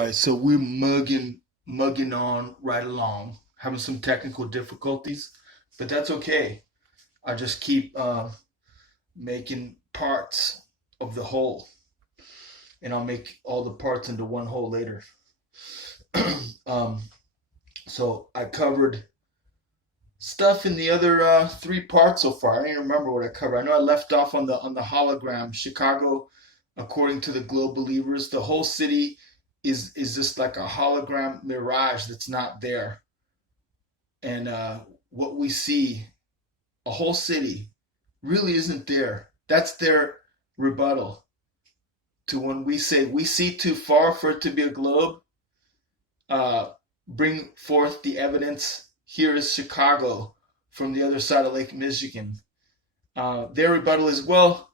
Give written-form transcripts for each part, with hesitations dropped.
right, so we're mugging on right along, having some technical difficulties, but that's okay. I just keep making parts of the whole, and I'll make all the parts into one whole later. um, so I covered stuff in the other three parts so far. I don't even remember what I covered. I know I left off on the hologram. Chicago, according to the Globe Believers, the whole city is just like a hologram mirage that's not there. And what we see, a whole city, really isn't there. That's their rebuttal to when we say we see too far for it to be a globe. Uh, Bring forth the evidence. Here is Chicago from the other side of Lake Michigan. Their rebuttal is, well,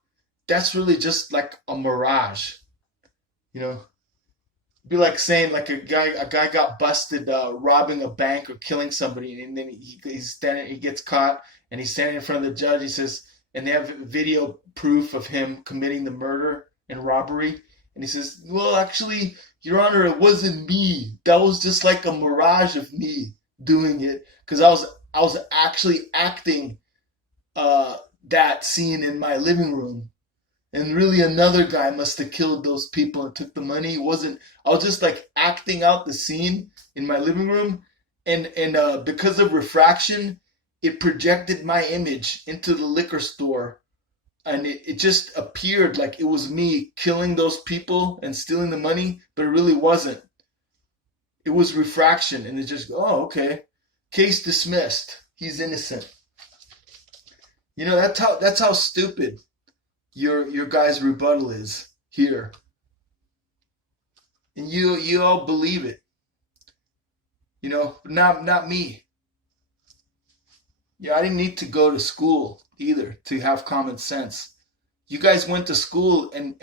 that's really just like a mirage. You know, it'd be like saying like a guy got busted robbing a bank or killing somebody, and then he's standing, he gets caught, and he's standing in front of the judge. He says, and they have video proof of him committing the murder and robbery. And he says, well, actually, Your Honor, it wasn't me. That was just like a mirage of me doing it because I was actually acting that scene in my living room. And really, another guy must have killed those people and took the money. It wasn't. I was just like acting out the scene in my living room, and because of refraction, it projected my image into the liquor store, and it just appeared like it was me killing those people and stealing the money, but it really wasn't. It was refraction, and it just, oh, okay, case dismissed. He's innocent. That's how stupid your guy's rebuttal is here, and you all believe it. But not me. Yeah, I didn't need to go to school either to have common sense. You guys went to school and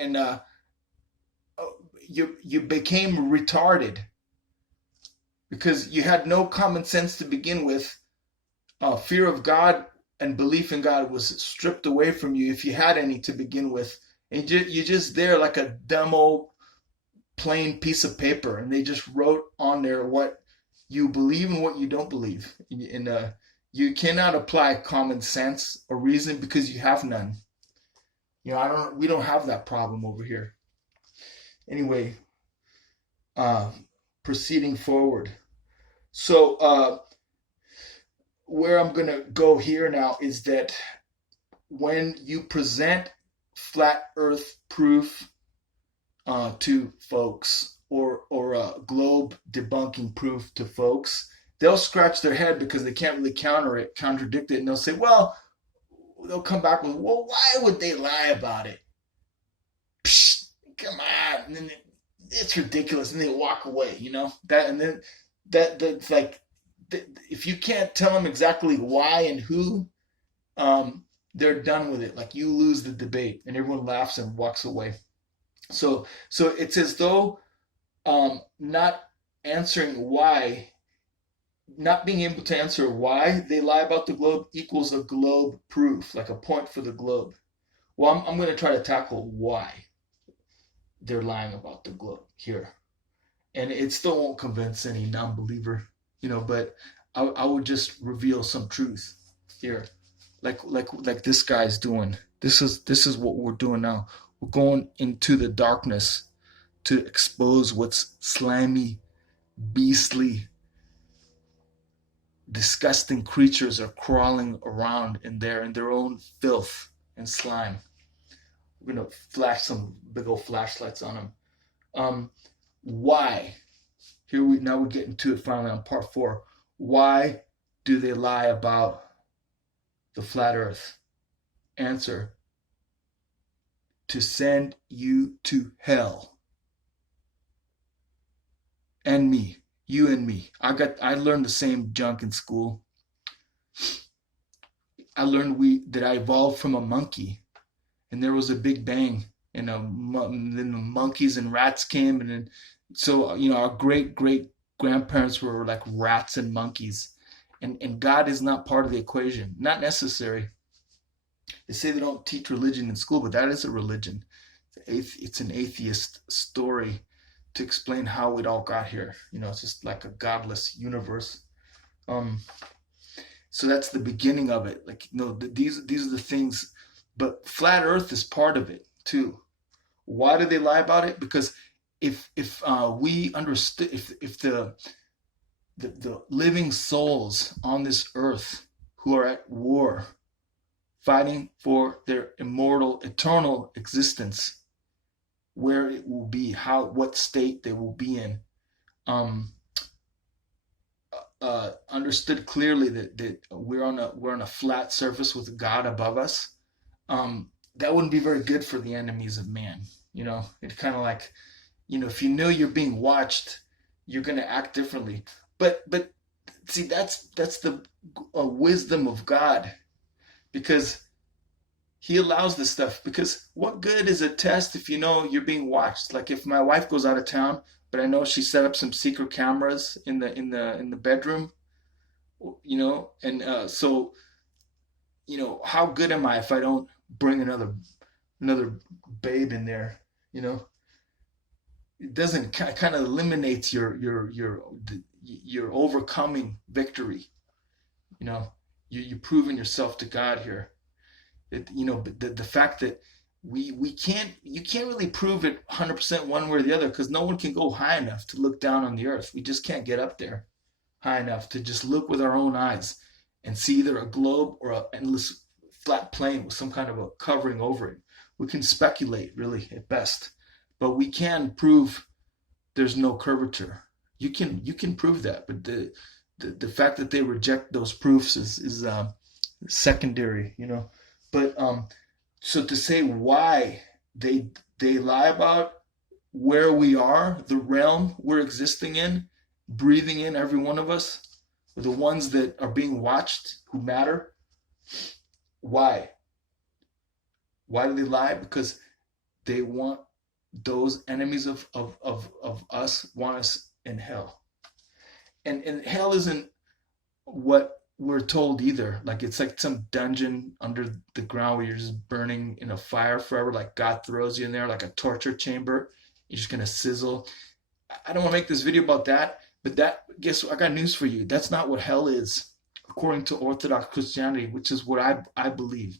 you became retarded because you had no common sense to begin with. Fear of God and belief in God was stripped away from you if you had any to begin with. And you're just there like a demo plain piece of paper, and they just wrote on there what you believe and what you don't believe. And you cannot apply common sense or reason because you have none. We don't have that problem over here. Anyway, uh, proceeding forward. So where I'm gonna go here now is that when you present flat Earth proof to folks, or globe debunking proof to folks, they'll scratch their head because they can't really contradict it, and they'll say, well, they'll come back with, well, why would they lie about it? Psh, come on, and then it's ridiculous, and they walk away, that, and then that's like, if you can't tell them exactly why and who, they're done with it. Like, you lose the debate, and everyone laughs and walks away. So it's as though not answering why, not being able to answer why they lie about the globe equals a globe proof, like a point for the globe. Well, I'm going to try to tackle why they're lying about the globe here. And it still won't convince any non-believer, but I would just reveal some truth here. Like this guy's doing. This is what we're doing now. We're going into the darkness to expose what's slimy, beastly, disgusting creatures are crawling around in there in their own filth and slime. We're gonna flash some big old flashlights on them. Why? Now we're getting to it finally on part 4. Why do they lie about the flat Earth? Answer: to send you to hell. And me. You and me. I learned the same junk in school. I learned that I evolved from a monkey, and there was a big bang, and then the monkeys and rats came, and then so our great grandparents were like rats and monkeys, and God is not part of the equation. Not necessary. They say they don't teach religion in school, but that is a religion. It's an atheist story to explain how it all got here. It's just like a godless universe. Um, so that's the beginning of it. Like, these are the things, but flat Earth is part of it too. Why do they lie about it? Because if we understood, if the living souls on this earth who are at war, fighting for their immortal, eternal existence, where it will be, what state they will be in, um, understood clearly that we're on a flat surface with God above us, that wouldn't be very good for the enemies of man. It's kind of like, if you know you're being watched, you're going to act differently. But see, that's the wisdom of God, because he allows this stuff. Because what good is a test if you know you're being watched? Like if my wife goes out of town, but I know she set up some secret cameras in the bedroom, and so how good am I if I don't bring another babe in there? It doesn't, kind of eliminates your overcoming victory. You're proving yourself to God here. But the fact that you can't really prove it 100% one way or the other, because no one can go high enough to look down on the earth. We just can't get up there high enough to just look with our own eyes and see either a globe or an endless flat plane with some kind of a covering over it. We can speculate, really, at best, but we can prove there's no curvature. You can prove that, but the fact that they reject those proofs is secondary. But so to say why they lie about where we are, the realm we're existing in, breathing in, every one of us, the ones that are being watched, who matter. Why? Why do they lie? Because they want those enemies of us want us in hell. And hell isn't what we're told either. Like it's like some dungeon under the ground where you're just burning in a fire forever. Like God throws you in there like a torture chamber. You're just gonna sizzle. I don't want to make this video about that, but guess what? I got news for you. That's not what hell is, according to Orthodox Christianity, which is what I believe.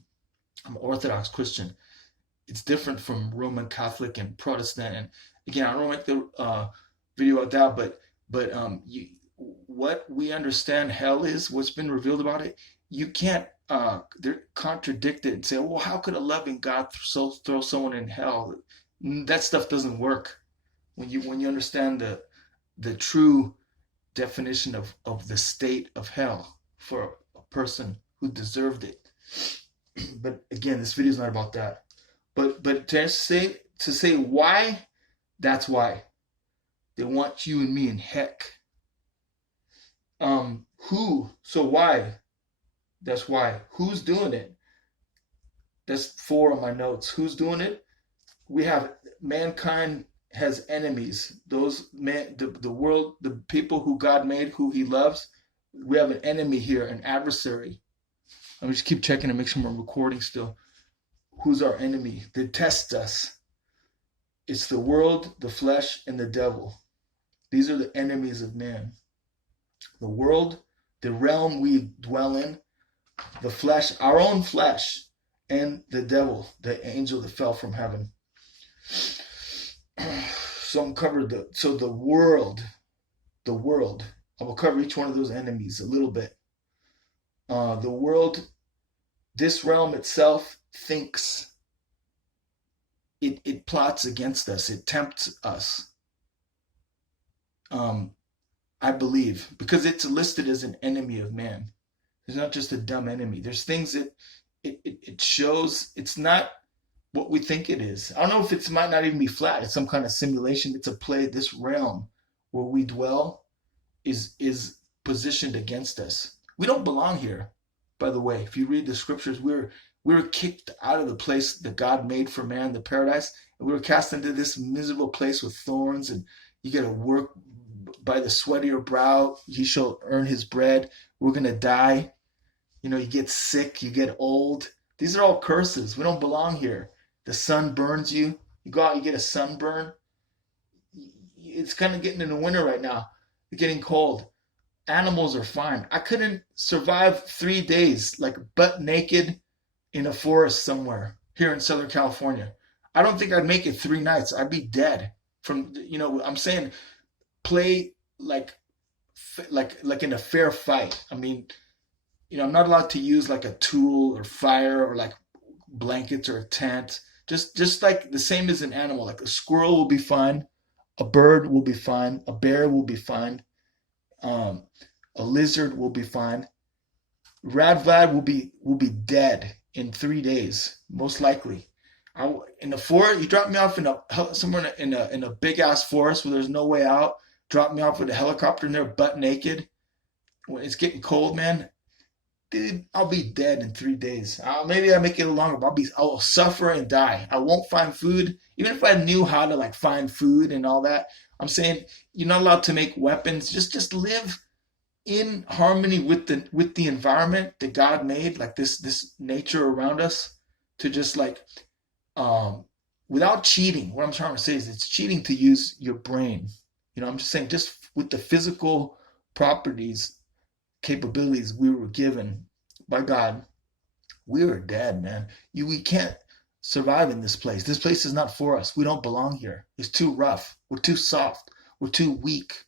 I'm an Orthodox Christian. It's different from Roman Catholic and Protestant. And again, I don't make the video about that, but what we understand hell is, what's been revealed about it, you can't contradict it and say, well, how could a loving God throw someone in hell? That stuff doesn't work. When you understand the true definition of the state of hell for a person who deserved it. But again, this video is not about that. But to say why, that's why. They want you and me in heck. Who? So why? That's why. Who's doing it? That's 4 on my notes. Who's doing it? We have mankind has enemies. Those the world, the people who God made, who He loves. We have an enemy here, an adversary. Let me just keep checking and make sure I'm recording still. Who's our enemy that tests us? It's the world, the flesh, and the devil. These are the enemies of man. The world, the realm we dwell in, the flesh, our own flesh, and the devil, the angel that fell from heaven. So I'm covered the world. I will cover each one of those enemies a little bit. The world, this realm itself thinks. It plots against us. It tempts us. I believe, because it's listed as an enemy of man. It's not just a dumb enemy. There's things that it shows it's not what we think it is. I don't know if it might not even be flat. It's some kind of simulation. It's a play. This realm where we dwell is positioned against us. We don't belong here, by the way. If you read the scriptures, we were kicked out of the place that God made for man, the paradise, and we were cast into this miserable place with thorns, and you got to work by the sweat of your brow. He shall earn his bread. We're going to die. You get sick, you get old. These are all curses. We don't belong here. The sun burns you. You go out, you get a sunburn. it's kind of getting in the winter right now. It's getting cold. Animals are fine. I couldn't survive 3 days like butt naked in a forest somewhere here in Southern California. I don't think I'd make it 3 nights. I'd be dead from, I'm saying play like in a fair fight. I mean, I'm not allowed to use like a tool or fire or like blankets or a tent. Just like the same as an animal. Like a squirrel will be fine, a bird will be fine, a bear will be fine, um, a lizard will be fine. Rad Vlad will be dead in 3 days, most likely. In the forest, you drop me off in somewhere in a big ass forest where there's no way out. Drop me off with a helicopter in there, butt naked. When it's getting cold, man, dude, I'll be dead in 3 days. Maybe I make it longer, but I'll suffer and die. I won't find food, even if I knew how to like find food and all that. I'm saying you're not allowed to make weapons. Just live in harmony with the environment that God made, like this nature around us, to just like um, without cheating. What I'm trying to say is it's cheating to use your brain. I'm just saying just with the physical properties, capabilities we were given by God, we were dead, man. We can't survive in this place. This place is not for us. We don't belong here. It's too rough. We're too soft. We're too weak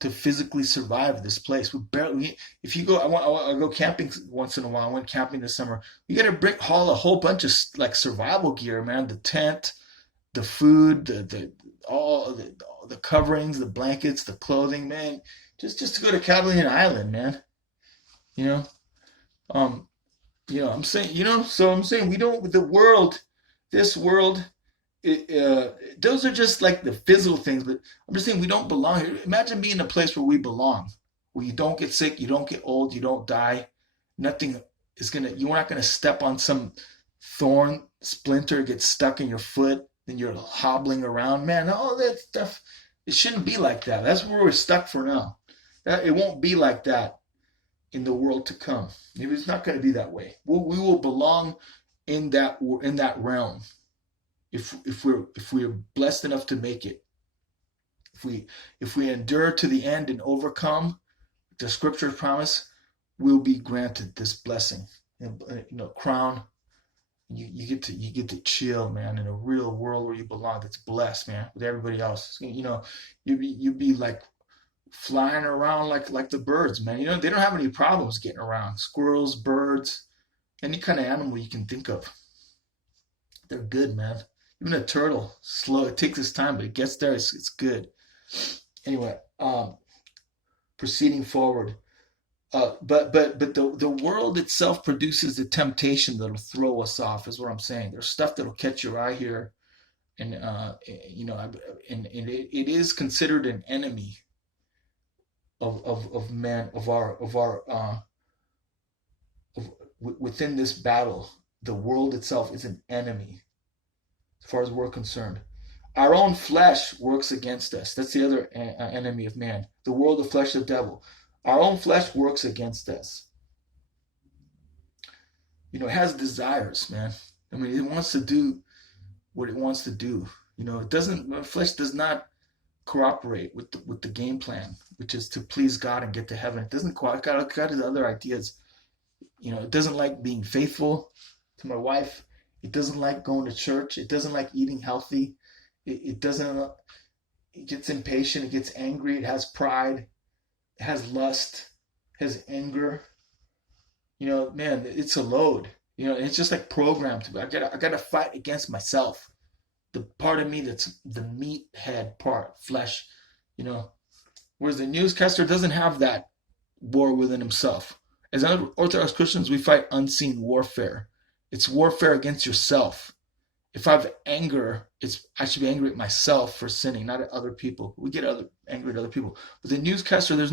to physically survive this place. We barely. If you go, I go camping once in a while. I went camping this summer. You got to haul a whole bunch of like survival gear, man. The tent, the food, all the coverings, the blankets, the clothing, man. Just to go to Catalina Island, man. You know, um, I'm saying, so I'm saying we don't. This world, those are just like the physical things. But I'm just saying we don't belong here. Imagine being in a place where we belong, where you don't get sick, you don't get old, you don't die. Nothing you're not gonna step on some thorn splinter, get stuck in your foot, then you're hobbling around. Man, all that stuff, it shouldn't be like that. That's where we're stuck for now. It won't be like that in the world to come. Maybe it's not going to be that way. We will belong in that realm if we're blessed enough to make it. If we endure to the end and overcome, the scriptures promise, we'll be granted this blessing. Crown. You get to chill, man, in a real world where you belong. That's blessed, man, with everybody else. You'd be like flying around like the birds, man. They don't have any problems getting around. Squirrels, birds, any kind of animal you can think of. They're good, man. Even a turtle, slow. It takes its time, but it gets there. It's good. Anyway, proceeding forward. But the world itself produces the temptation that'll throw us off, is what I'm saying. There's stuff that'll catch your eye here, and it is considered an enemy of man, within this battle. The world itself is an enemy as far as we're concerned. Our own flesh works against us. That's the other enemy of man. The world, the flesh, the devil. Our own flesh works against us. It has desires, man. I mean, it wants to do what it wants to do. It doesn't. Flesh does not cooperate with the game plan, which is to please God and get to heaven. It doesn't quite got its other ideas. It doesn't like being faithful to my wife. It doesn't like going to church. It doesn't like eating healthy. It doesn't. It gets impatient. It gets angry. It has pride. It has lust. It has anger. Man, it's a load. It's just like programmed to me. I gotta fight against myself. The part of me that's the meathead part, flesh. Whereas the newscaster doesn't have that war within himself. As Orthodox Christians, we fight unseen warfare. It's warfare against yourself. If I have anger, I should be angry at myself for sinning, not at other people. We get angry at other people. But the newscaster, just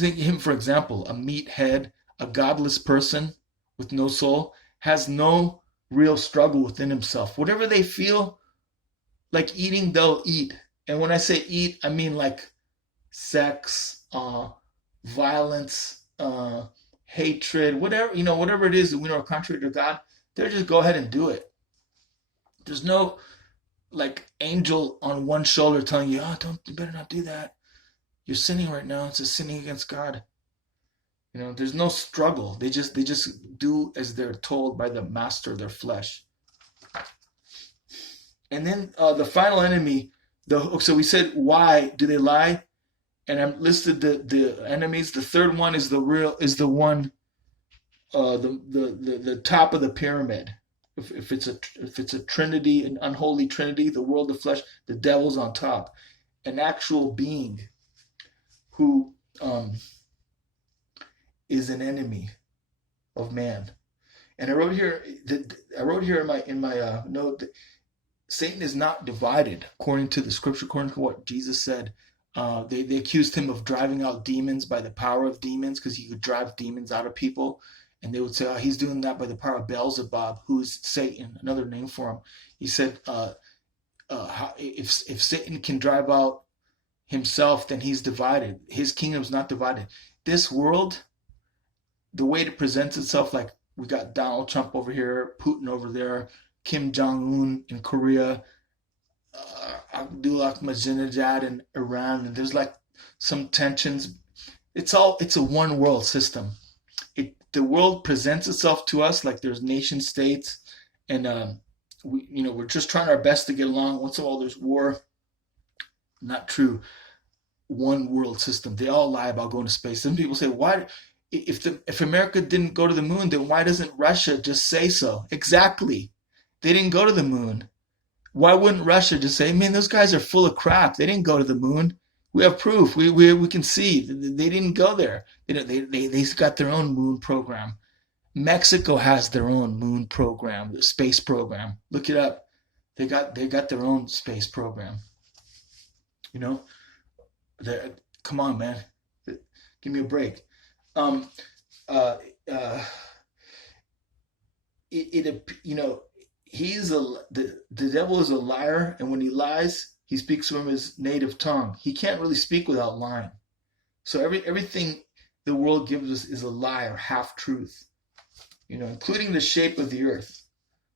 think of him, for example, a meathead, a godless person with no soul, has no real struggle within himself. Whatever they feel like eating, they'll eat. And when I say eat, I mean like sex, violence, hatred, whatever it is that we know are contrary to God, they'll just go ahead and do it. There's no like angel on one shoulder telling you, oh, don't, you better not do that. You're sinning right now. It's a sinning against God. There's no struggle. They just do as they're told by the master of their flesh. And then the final enemy. So we said, why do they lie? And I listed the enemies. The third one is the one, the top of the pyramid. If it's a trinity, an unholy trinity, the world of flesh, the devil's on top, an actual being who is an enemy of man. And I wrote here in my note that Satan is not divided according to the scripture, according to what Jesus said. They accused him of driving out demons by the power of demons because he could drive demons out of people. And they would say, oh, he's doing that by the power of Beelzebub, who is Satan, another name for him. He said, if Satan can drive out himself, then he's divided. His kingdom's not divided. This world, the way it presents itself, like we got Donald Trump over here, Putin over there, Kim Jong-un in Korea, Abdullah Ahmadinejad in Iran, and there's like some tensions. It's a one world system. The world presents itself to us like there's nation states, and we're just trying our best to get along. Once in a while there's war. Not true. One world system. They all lie about going to space. Some people say, why? If America didn't go to the moon, then why doesn't Russia just say so? Exactly. They didn't go to the moon. Why wouldn't Russia just say, man, those guys are full of crap. They didn't go to the moon. We have proof. We can see they didn't go there. They got their own moon program. Mexico has their own moon program, the space program. Look it up. They got their own space program. You know, come on, man, give me a break. Um, uh, uh, he's the devil is a liar, and when he lies, he speaks from his native tongue. He can't really speak without lying. So everything the world gives us is a lie or half truth, including the shape of the earth.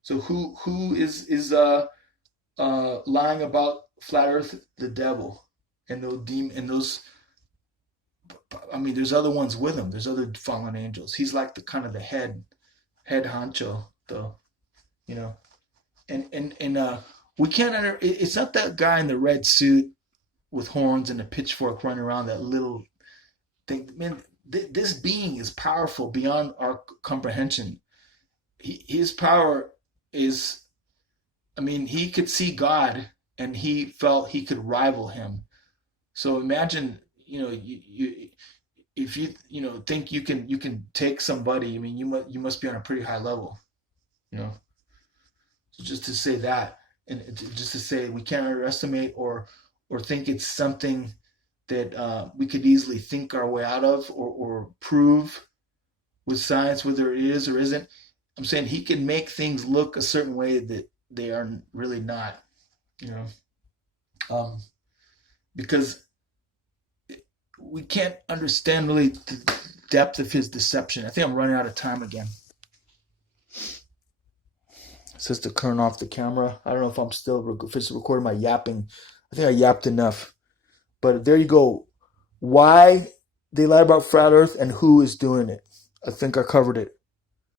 So who is lying about flat Earth? The devil, and those. I mean, there's other ones with him. There's other fallen angels. He's like the kind of the head honcho, though, you know. And we can't it's not that guy in the red suit with horns and a pitchfork running around that little thing. Man, this being is powerful beyond our comprehension. His power is, I mean, he could see God and he felt he could rival him. So imagine, if think you can take somebody. I mean, you must be on a pretty high level, you know. So just to say that, and just to say we can't underestimate or think it's something that we could easily think our way out of or prove with science whether it is or isn't. I'm saying he can make things look a certain way that they are really not, you know, um, because we can't understand really the depth of his deception. I think I'm running out of time again. It says to turn off the camera. I don't know if it's recording my yapping. I think I yapped enough. But there you go. Why they lie about flat Earth and who is doing it. I think I covered it.